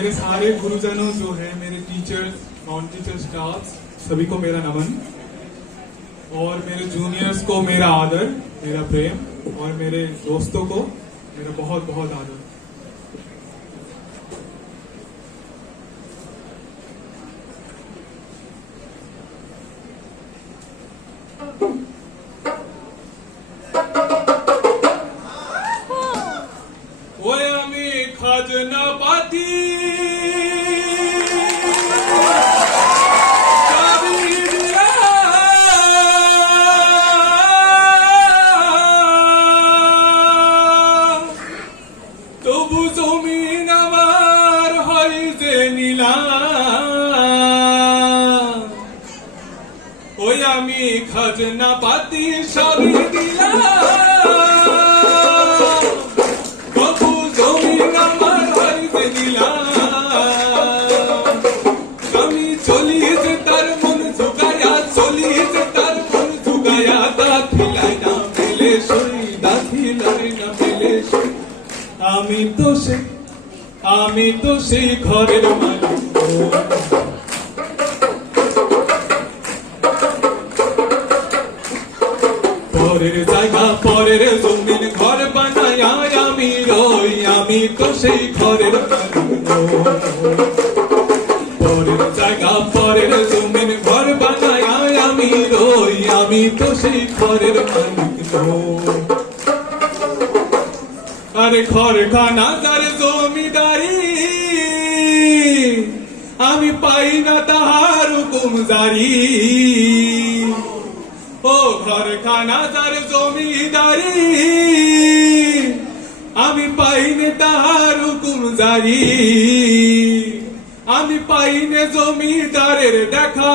मेरे सारे गुरुजनों जो है, मेरे टीचर्स, नॉन टीचर स्टाफ, सभी को मेरा नमन। और मेरे जूनियर्स को मेरा आदर, मेरा प्रेम, और मेरे दोस्तों को मेरा बहुत बहुत आदर। ওই আমি খাজনা পাতি তবু জমিন আমার হয় যে নিলাম। ওই আমি খাজনা পাতি সবই দিলাম, তবু জমিন আমার হয় যে নিলাম। আমি চলি যে তার মন ঝুঁকায়া, চলি যে তার মন ঝুঁকায়া, দাখিলাই না মেলে সই, দাখিলাই না মেলে সই। আমি তো সেই ঘরের মালিক। পরের জায়গা পরের জমিন ঘর বানায় আমি রই, আমি তো সেই ঘরের মালিক। পরের জায়গা পরের জমিন ঘর বানায় আমি রই, আমি তো সেই ঘরের মালিক। আরে ঘরখানা যার জমিদারি, আমি পাই না তাহার হুকুম জারি। ও ঘরখানা যার জমিদারি, আমি পাই না তাহার হুকুম জারি। আমি পাই না জমিদারের দেখা,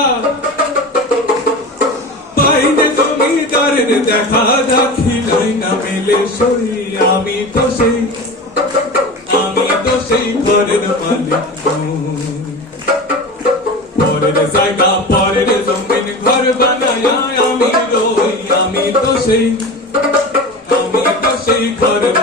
পাইনে জমিদারের দেখা, দাখিলাই না মেলে সই। আমি তো সেই ঘরের মালিক। পরের জায়গা পরের জমিন ঘর বানায় আমি রই, আমি তো সেই ঘরের